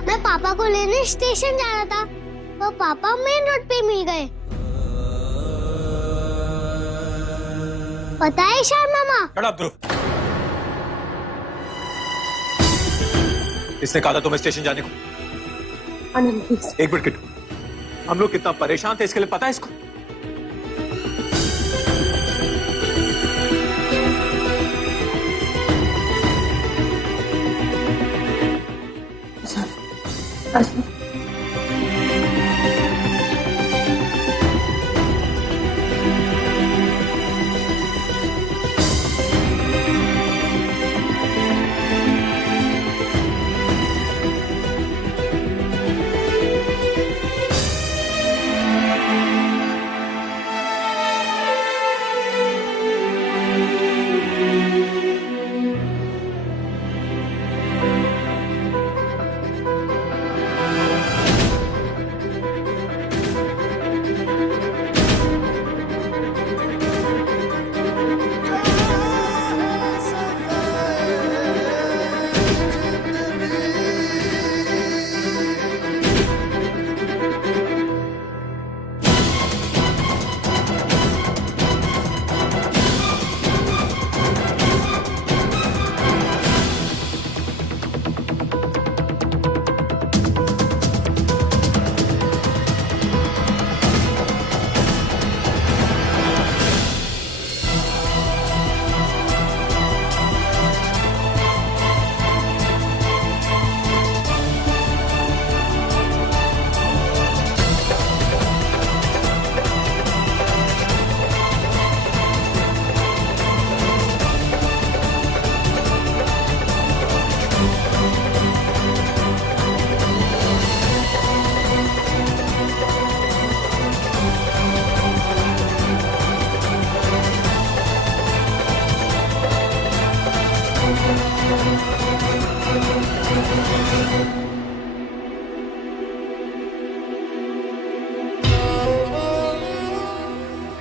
मैं पापा को लेने स्टेशन जा रहा था तो पापा मेन रोड पे मिल गए। पता है ईशान मामा? इसने कहा था तुम्हें स्टेशन जाने को। एक मिनट किट्टू, हम लोग कितना परेशान थे इसके लिए, पता है इसको? अच्छा।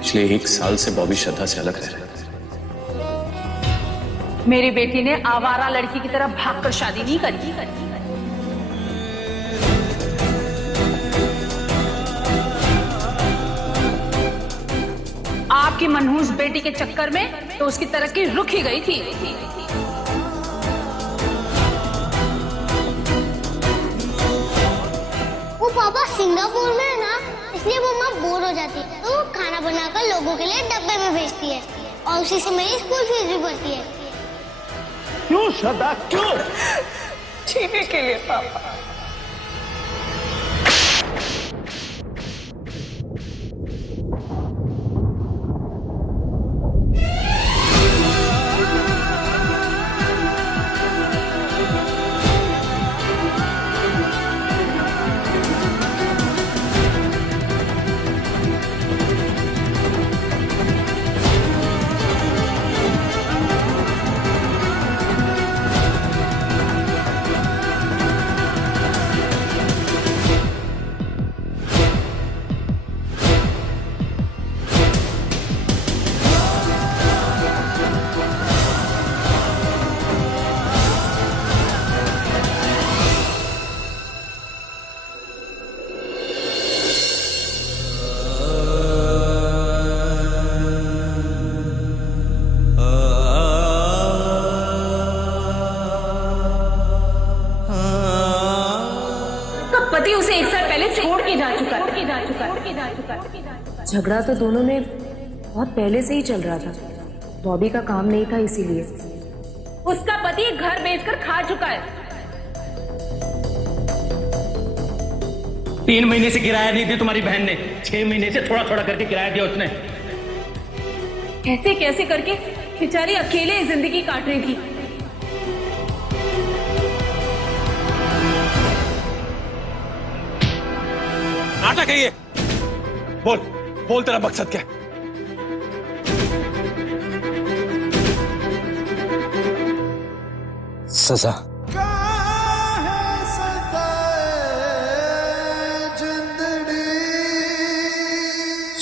पिछले 1 साल से बॉबी श्रद्धा से अलग रह रहे हैं। मेरी बेटी ने आवारा लड़की की तरह भागकर शादी नहीं करी। आपकी मनहूस बेटी के चक्कर में तो उसकी तरक्की रुक ही गई थी। वो पापा सिंगापुर में है ना, इसलिए मम्मा बोर हो जाती है तो वो खाना बनाकर लोगों के लिए डब्बे में भेजती है और उसी से मेरी स्कूल फीस भी भरती है। क्यों श्रद्धा, क्यों? जीने के लिए पापा। पति उसे 1 साल पहले छोड़ के जा चुका है। झगड़ा तो दोनों में बहुत पहले से ही चल रहा था। बॉबी का काम नहीं था इसीलिए। उसका पति घर बेचकर खा चुका है। 3 महीने से किराया नहीं दिया तुम्हारी बहन ने, 6 महीने से थोड़ा थोड़ा करके किराया दिया उसने। कैसे कैसे करके बेचारी अकेले जिंदगी काट रही थी। नाटक है ये। बोल बोल, तेरा मकसद क्या है? सजा।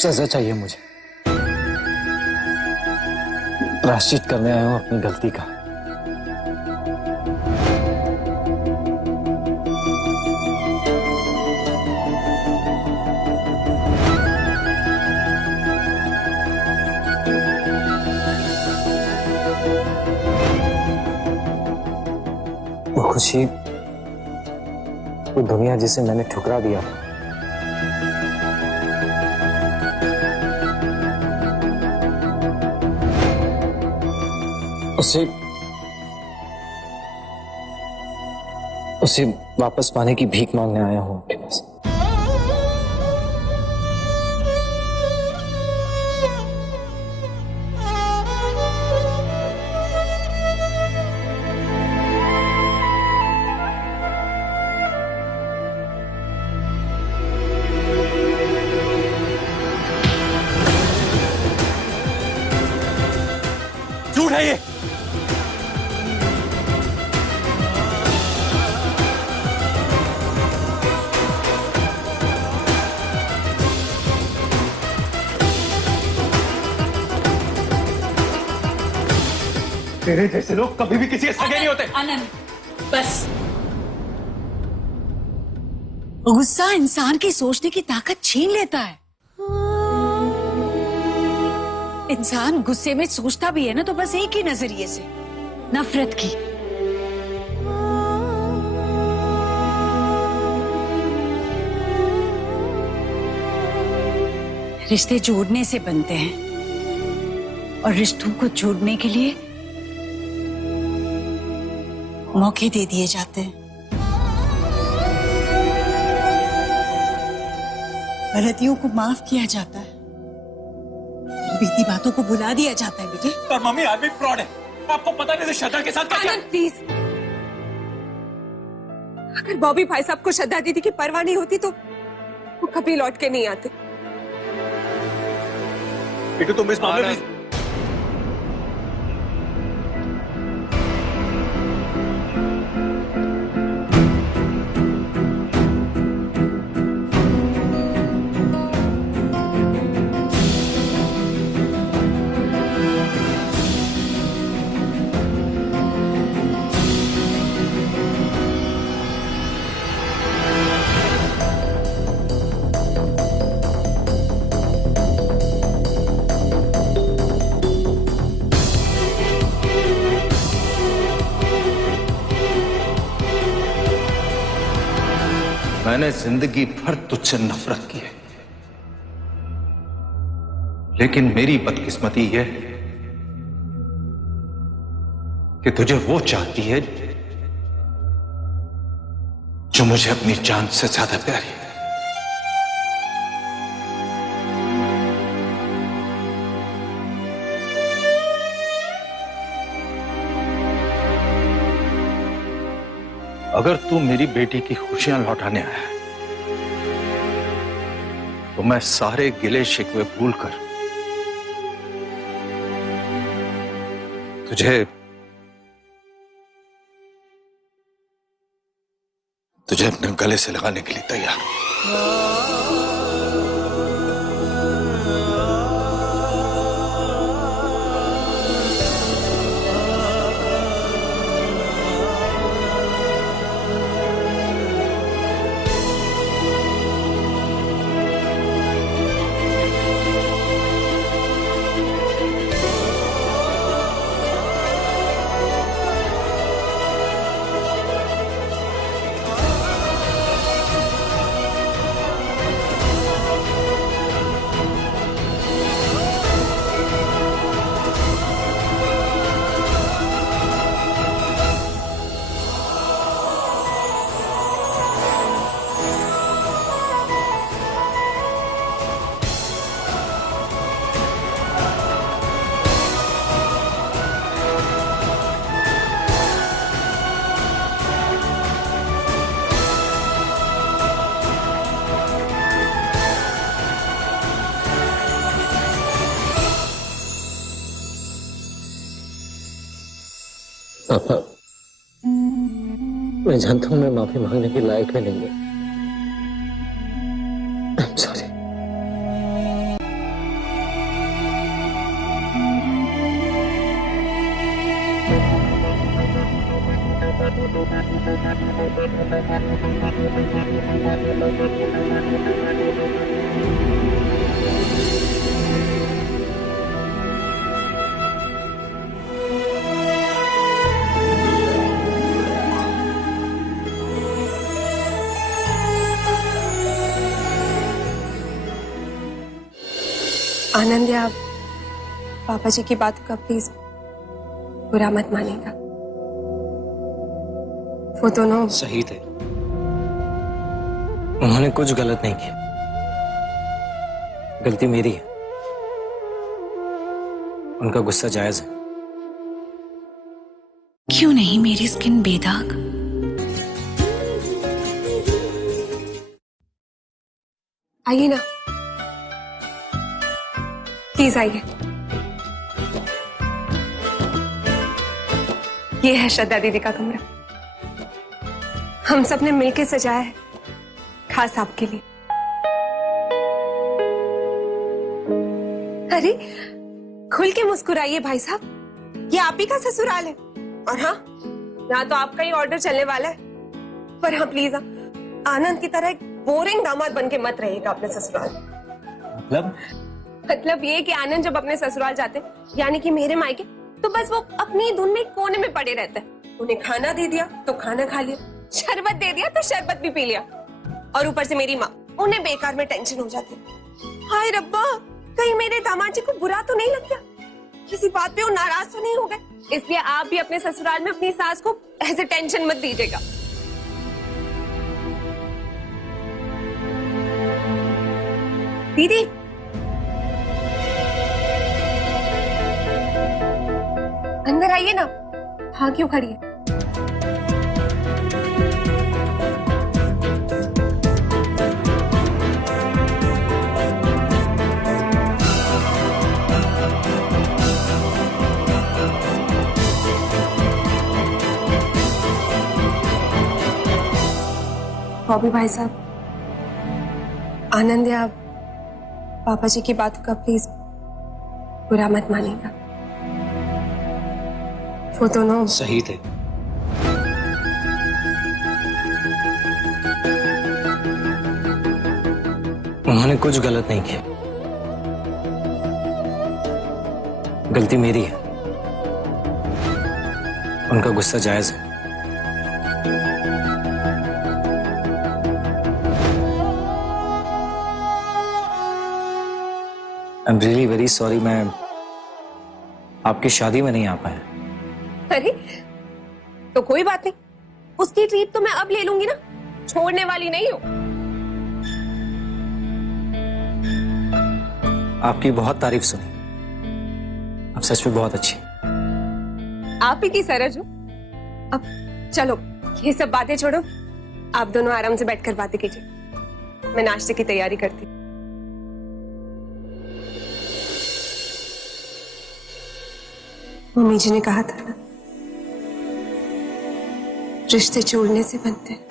सजा चाहिए मुझे। प्रायश्चित करने आया हूं अपनी गलती का। खुशी वो दुनिया जिसे मैंने ठुकरा दिया, उसे वापस पाने की भीख मांगने आया हूं आपके पास। झूठ है ये। तेरे जैसे लोग कभी भी किसी के सगे नहीं होते। आनंद, बस। गुस्सा इंसान की सोचने की ताकत छीन लेता है। इंसान गुस्से में सोचता भी है ना तो बस एक ही नजरिए से, नफरत की। रिश्ते जोड़ने से बनते हैं और रिश्तों को जोड़ने के लिए मौके दे दिए जाते हैं। गलतियों को माफ किया जाता है, बीती बातों को भुला दिया जाता है बेटे। पर मम्मी आदमी फ्रॉड है, आपको पता नहीं श्रद्धा के साथ क्या। आनंद प्लीज, अगर बॉबी भाई साहब को श्रद्धा दीदी की परवाह नहीं होती तो वो कभी लौट के नहीं आते। बेटू तुम इस मामले में मैंने जिंदगी भर तुझसे नफरत की है, लेकिन मेरी बदकिस्मती यह कि तुझे वो चाहती है जो मुझे अपनी जान से ज्यादा प्यारी है। अगर तू मेरी बेटी की खुशियां लौटाने आया है तो मैं सारे गिले शिकवे भूलकर तुझे अपने गले से लगाने के लिए तैयार हूं। पापा, मैं जानता हूं मैं माफी मांगने के लायक भी नहीं हूं। I'm sorry। आनंद या पापा जी की बात का प्लीज बुरा मत मानेगा। वो दोनों सही थे, उन्होंने कुछ गलत नहीं किया, गलती मेरी है। उनका गुस्सा जायज है। क्यों नहीं मेरी स्किन बेदाग? आइए ना, प्लीज आइए। ये है श्रद्धा दीदी का कमरा, हम सब ने मिलकर सजाया है खास आपके लिए। अरे खुल के मुस्कुराइए भाई साहब, ये आप ही का ससुराल है। और हाँ, यहाँ तो आपका ही ऑर्डर चलने वाला है। पर हाँ प्लीज, आनंद की तरह एक बोरिंग दामाद बन के मत रहिएगा अपने ससुराल। मतलब ये कि आनंद जब अपने ससुराल जाते यानी कि मेरे मायके, तो बस वो अपनी धुन में कोने में पड़े रहते हैं। उन्हें खाना दे दिया तो खाना खा लिया, शरबत दे दिया तो शरबत भी पी लिया, और ऊपर से मेरी माँ, उन्हें बेकार में टेंशन हो जाती है। हाय रब्बा, कहीं मेरे दामाद जी को बुरा तो नहीं लग गया, किसी बात पे वो नाराज तो नहीं हो गए। इसलिए आप भी अपने ससुराल में अपनी सास को ऐसे टेंशन मत दीजिएगा। दीदी, अंदर आइए ना। हाँ क्यों खड़ी है? बॉबी भाई साहब, आनंद या पापा जी की बात का प्लीज बुरा मत मानेगा। वो दोनों सही थे, उन्होंने कुछ गलत नहीं किया, गलती मेरी है। उनका गुस्सा जायज है। I am really very sorry, मैं आपकी शादी में नहीं आ पाया। अरे तो कोई बात नहीं, उसकी ट्रीट तो मैं अब ले लूंगी ना, छोड़ने वाली नहीं हूं। आपकी बहुत तारीफ सुनी, आप सच में बहुत अच्छी। आप ही की सरज हो। अब चलो ये सब बातें छोड़ो, आप दोनों आराम से बैठकर बातें कीजिए, मैं नाश्ते की तैयारी करती हूँ। मम्मी जी ने कहा था ना, रिश्ते जोड़ने से बनते हैं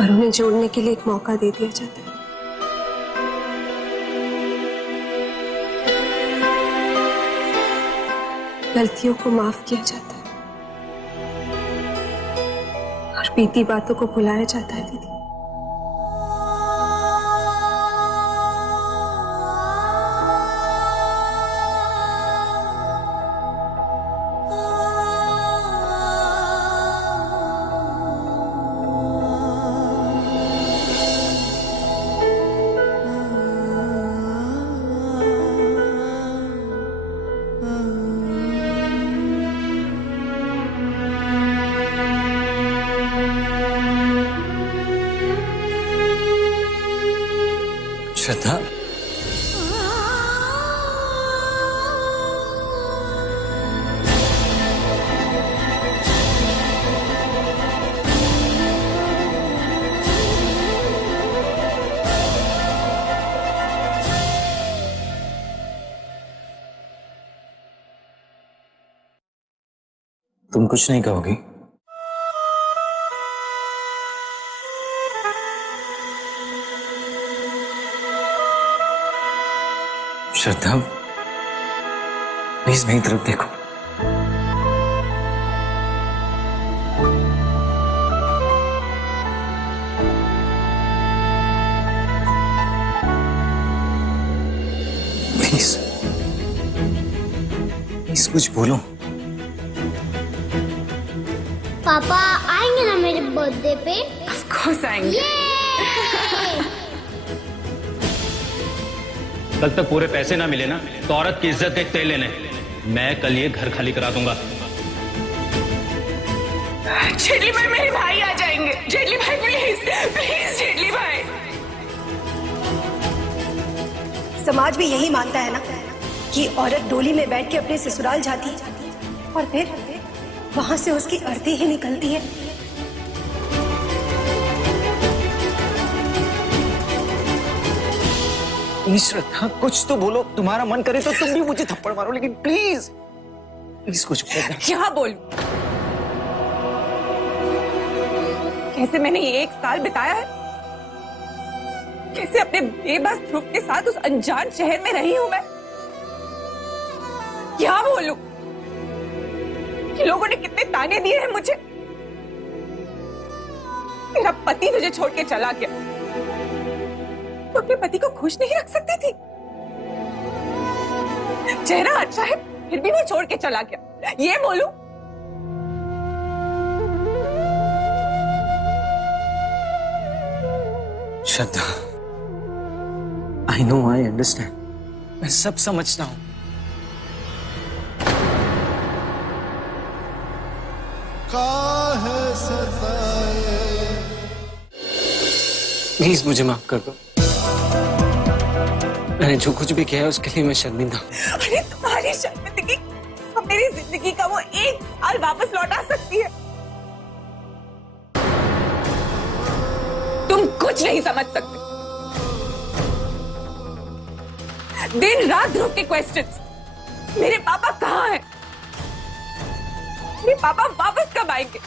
और उन्हें जोड़ने के लिए एक मौका दे दिया जाता है। गलतियों को माफ किया जाता है और बीती बातों को भुलाया जाता है। दीदी, श्रद्धा, तुम कुछ नहीं कहोगी? श्रद्धा, प्लीज मेरी तरफ देखो। प्लीज प्लीज कुछ बोलो। पापा आएंगे ना मेरे बर्थडे पे? ऑफ कोर्स आएंगे। कल तक पूरे पैसे ना मिले ना तो औरत की इज्जत एक तेल लेने। मैं कल ये घर खाली करा दूंगा। जेटली भाई, मेरे भाई आ जाएंगे। जेटली भाई प्लीज प्लीज, जेटली भाई। समाज भी यही मानता है ना कि औरत डोली में बैठ के अपने ससुराल जाती है और फिर वहां से उसकी अर्थी ही निकलती है। श्रद्धा कुछ तो बोलो, तुम्हारा मन करे तो तुम भी मुझे थप्पड़ मारो, लेकिन प्लीज प्लीज कुछ बोलो। क्या बोलूं? कैसे मैंने ये 1 साल बिताया है, कैसे अपने बेबस ध्रुव के साथ उस अनजान शहर में रही हूं मैं। क्या बोलूं कि लोगों ने कितने ताने दिए हैं मुझे। तेरा पति तुझे छोड़ के चला गया तो अपने पति को खुश नहीं रख सकती थी। चेहरा अच्छा है फिर भी वो छोड़ के चला गया, ये बोलूं? श्रद्धा, आई नो, आई अंडरस्टैंड, मैं सब समझता हूं। प्लीज मुझे माफ कर दो। मैंने जो कुछ भी किया है उसके लिए मैं शर्मिंदा हूं। अरे तुम्हारी शर्मिंदगी अब मेरी जिंदगी का वो 1 साल वापस लौटा सकती है। तुम कुछ नहीं समझ सकते। दिन रात ध्रुव के क्वेश्चंस, मेरे पापा कहाँ हैं? मेरे पापा वापस कब आएंगे?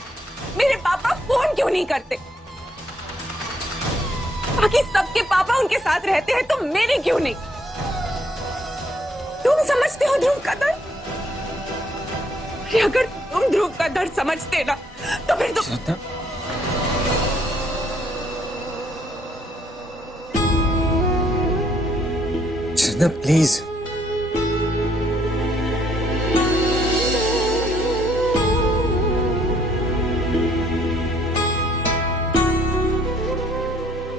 मेरे पापा फोन क्यों नहीं करते? बाकी सबके पापा उनके साथ रहते हैं तो मेरे क्यों नहीं? तुम समझते हो ध्रुव का दर्द? अगर तुम ध्रुव का दर्द समझते ना तो फिर तुम श्रद्धा प्लीज।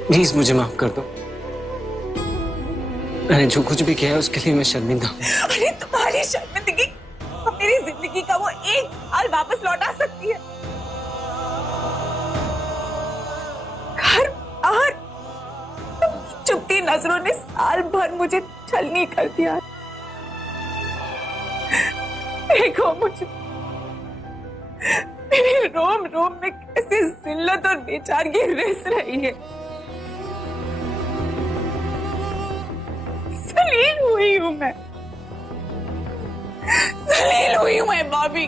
प्लीज मुझे माफ कर दो। मैंने जो कुछ भी किया है उसके लिए मैं शर्मिंदा हूं। अरे तुम्हारी शर्मिंदगी अब मेरी जिंदगी का वो 1 साल वापस लौटा सकती है। घर बाहर चुपती नजरों ने साल भर मुझे छलनी कर दिया। देखो मुझे, मेरे रोम रोम में कैसे जिल्लत और बेचारगी रिस रही है। जलील हुई हूं मैं, जलील हुई हूं मैं बॉबी।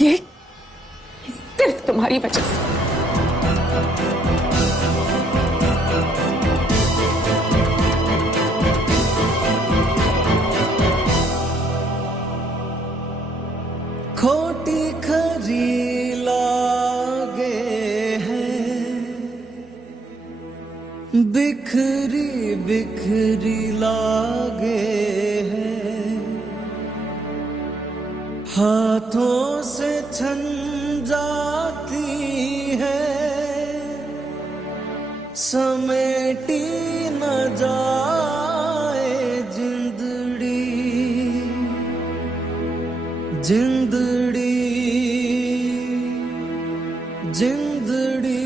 ये सिर्फ तुम्हारी वजह से। खोटी खरी लागे हैं, बिखरी बिखरी लागे हैं, हाथों से छन जाती है, समेटी न जाए जिंदड़ी जिंदड़ी जिंदड़ी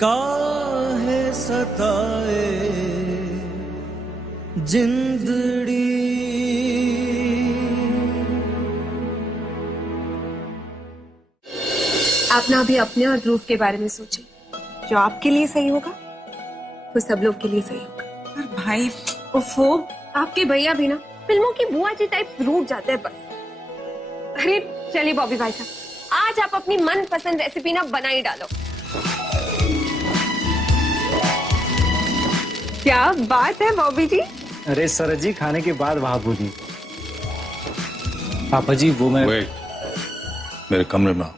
काहे सताए जिंदड़ी। आप ना अभी अपने और ध्रुव के बारे में सोचिए। जो आपके लिए सही होगा वो सब लोग के लिए सही होगा। पर भाई, ओफो, आपके भैया भी ना फिल्मों की बुआ जी टाइप रूठ जाते हैं बस। अरे चलिए बॉबी भाई साहब, आज आप अपनी मनपसंद रेसिपी ना बना ही डालो। क्या बात है बॉबी जी? अरे सरज जी, खाने के बाद वहां बोली। पापा जी वो मैं वेट, मेरे कमरे में आओ।